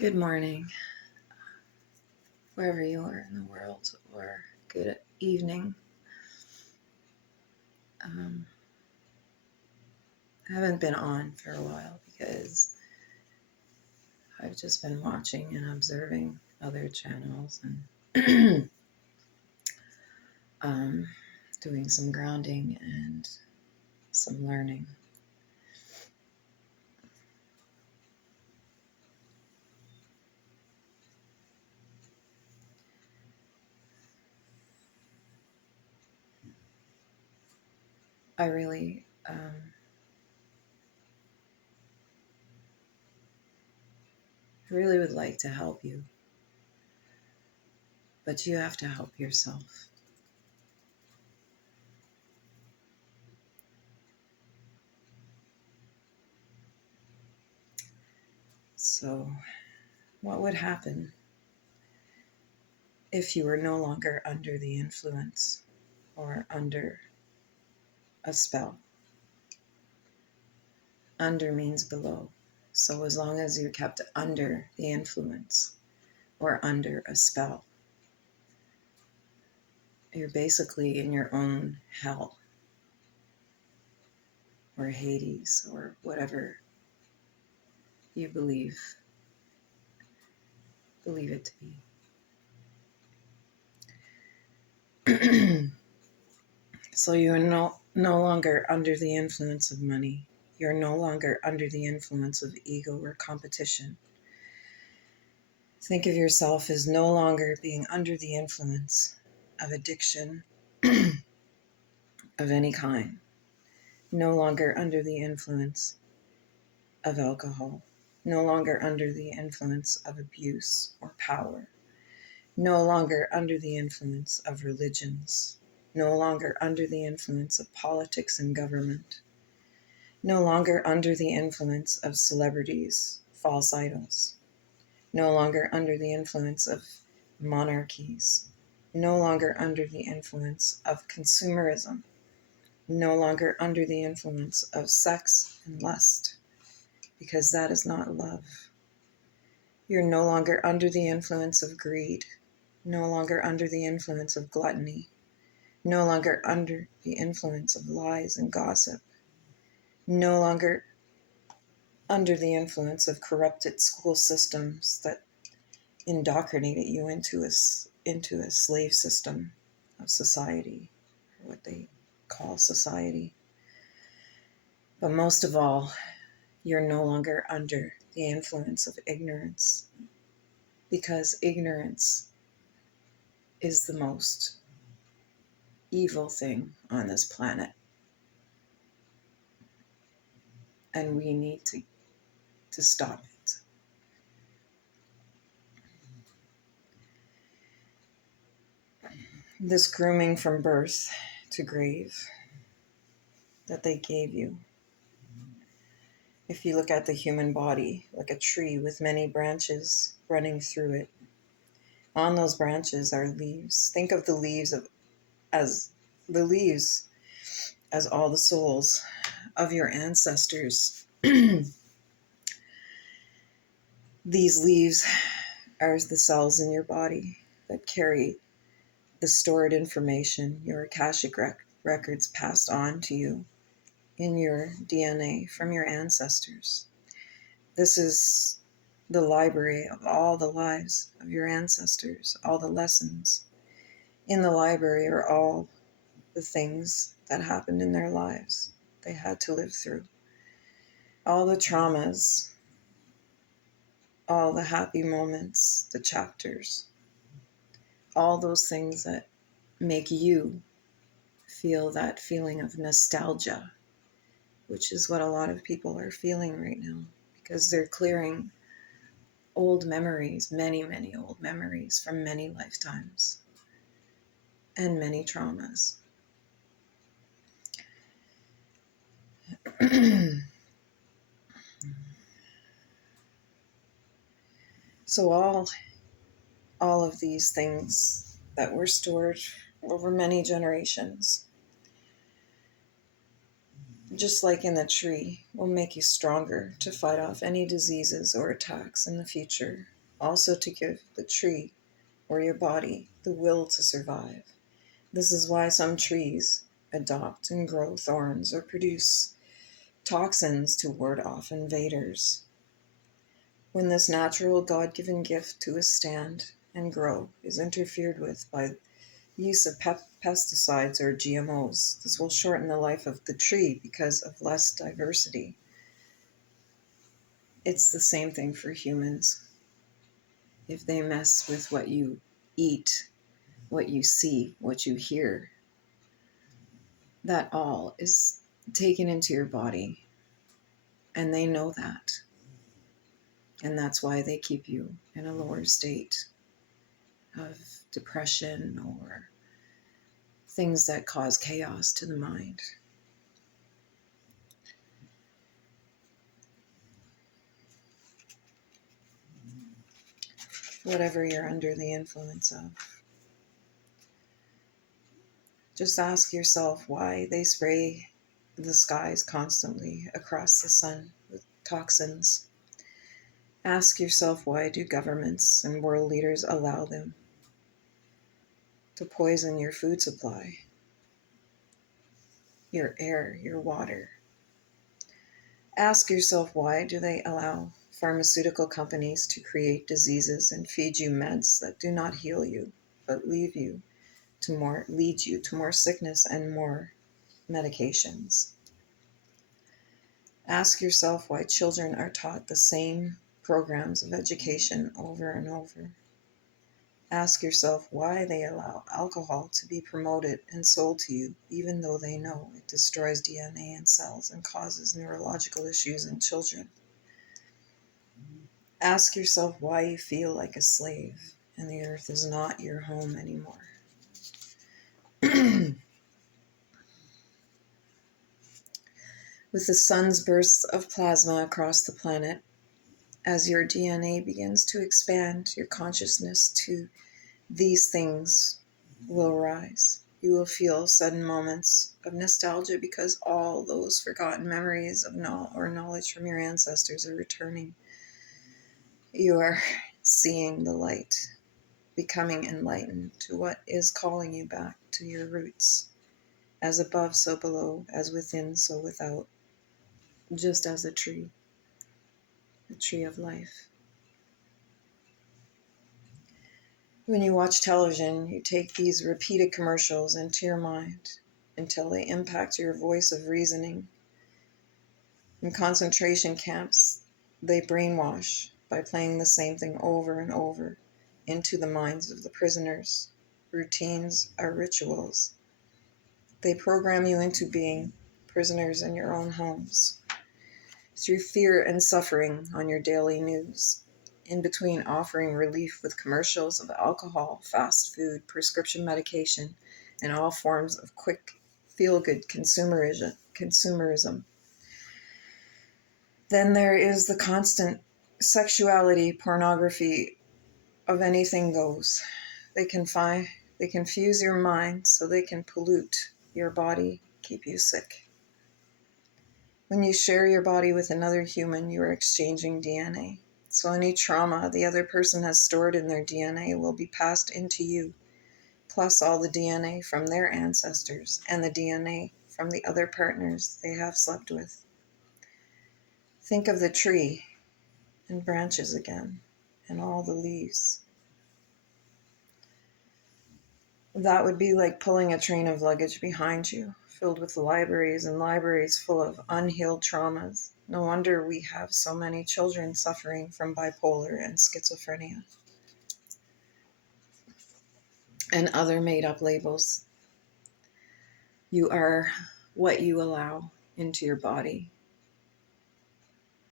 Good morning, wherever you are in the world, or good evening. I haven't been on for a while because I've just been watching and observing other channels and doing some grounding and some learning. I really would like to help you, but you have to help yourself. So, what would happen if you were no longer under the influence or under a spell? Under means below. So as long as you're kept under the influence or under a spell, you're basically in your own hell or Hades or whatever you believe it to be. So you're no longer under the influence of money. You're no longer under the influence of ego or competition. Think of yourself as no longer being under the influence of addiction of any kind. No longer under the influence of alcohol, no longer under the influence of abuse or power, no longer under the influence of religions, no longer under the influence of politics and government, no longer under the influence of celebrities, false idols, no longer under the influence of monarchies, no longer under the influence of consumerism, no longer under the influence of sex and lust, because that is not love. You're no longer under the influence of greed, no longer under the influence of gluttony, no longer under the influence of lies and gossip, no longer under the influence of corrupted school systems that indoctrinated you into a slave system of society, what they call society. But most of all, you're no longer under the influence of ignorance, because ignorance is the most evil thing on this planet. And we need to stop it. This grooming from birth to grave that they gave you. If you look at the human body like a tree with many branches running through it, on those branches are leaves. Think of the leaves as all the souls of your ancestors. These leaves are the cells in your body that carry the stored information, your Akashic records passed on to you in your DNA from your ancestors. This is the library of all the lives of your ancestors, all the lessons. In the library are all the things that happened in their lives they had to live through. All the traumas, all the happy moments, the chapters, all those things that make you feel that feeling of nostalgia, which is what a lot of people are feeling right now, because they're clearing old memories, many, many old memories from many lifetimes and many traumas. So all of these things that were stored over many generations just like in the tree, will make you stronger to fight off any diseases or attacks in the future. Also, to give the tree or your body the will to survive. This is why some trees adopt and grow thorns or produce toxins to ward off invaders. When this natural God-given gift to withstand and grow is interfered with by use of pesticides or GMOs, this will shorten the life of the tree because of less diversity. It's the same thing for humans. If they mess with what you eat, what you see, what you hear, that all is taken into your body, and they know that. And that's why they keep you in a lower state of depression or things that cause chaos to the mind. Whatever you're under the influence of. Just ask yourself why they spray the skies constantly across the sun with toxins. Ask yourself, why do governments and world leaders allow them to poison your food supply, your air, your water? Ask yourself, why do they allow pharmaceutical companies to create diseases and feed you meds that do not heal you, but lead you to more sickness and more medications? Ask yourself why children are taught the same programs of education over and over. Ask yourself why they allow alcohol to be promoted and sold to you, even though they know it destroys DNA in cells and causes neurological issues in children. Ask yourself why you feel like a slave and the earth is not your home anymore. With the sun's bursts of plasma across the planet, as your DNA begins to expand, your consciousness to these things will rise. You will feel sudden moments of nostalgia because all those forgotten memories of knowledge from your ancestors are returning. You are seeing the light, becoming enlightened to what is calling you back to your roots. As above, so below, as within, so without. Just as a tree, the tree of life. When you watch television, you take these repeated commercials into your mind until they impact your voice of reasoning. In concentration camps, they brainwash by playing the same thing over and over into the minds of the prisoners. Routines are rituals. They program you into being prisoners in your own homes. Through fear and suffering on your daily news, in between offering relief with commercials of alcohol, fast food, prescription medication, and all forms of quick, feel-good consumerism. Then there is the constant sexuality, pornography of anything goes. They confuse your mind so they can pollute your body, keep you sick. When you share your body with another human, you are exchanging DNA. So any trauma the other person has stored in their DNA will be passed into you, plus all the DNA from their ancestors and the DNA from the other partners they have slept with. Think of the tree and branches again, and all the leaves. That would be like pulling a train of luggage behind you, filled with libraries and libraries full of unhealed traumas. No wonder we have so many children suffering from bipolar and schizophrenia and other made-up labels. You are what you allow into your body.